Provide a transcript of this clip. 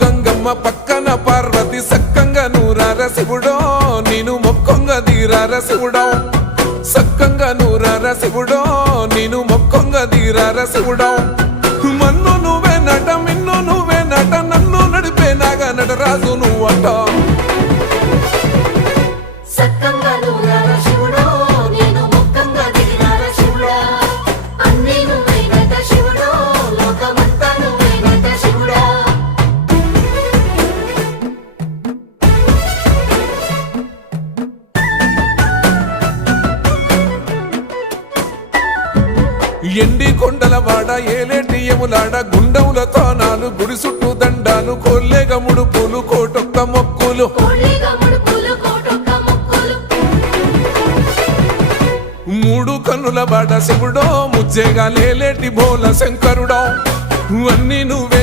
గంగమ్మ పక్కన పార్వతి సక్కంగా నూరార శివుడో నేను మొక్కంగా తీరార శివుడో సక్కంగా నూరార శివుడో నేను మొక్కంగా తీరార శివుడో మన్ను నువ్వే నట మిన్ను నువ్వే నట నన్ను నడిపే నాగా నటరాజు నువ్వట ఎండి కొండల వాడ ఏలేటి యములాడ గుండముల తోనాలు గుడి చుట్టూ దండాలు కోల్లేగ ముడుపులు కోటొక్క మొక్కులు మూడు కన్నుల వాడ శివుడో ముజ్జేగా లేలేటి బోల శంకరుడో అన్ని నువ్వే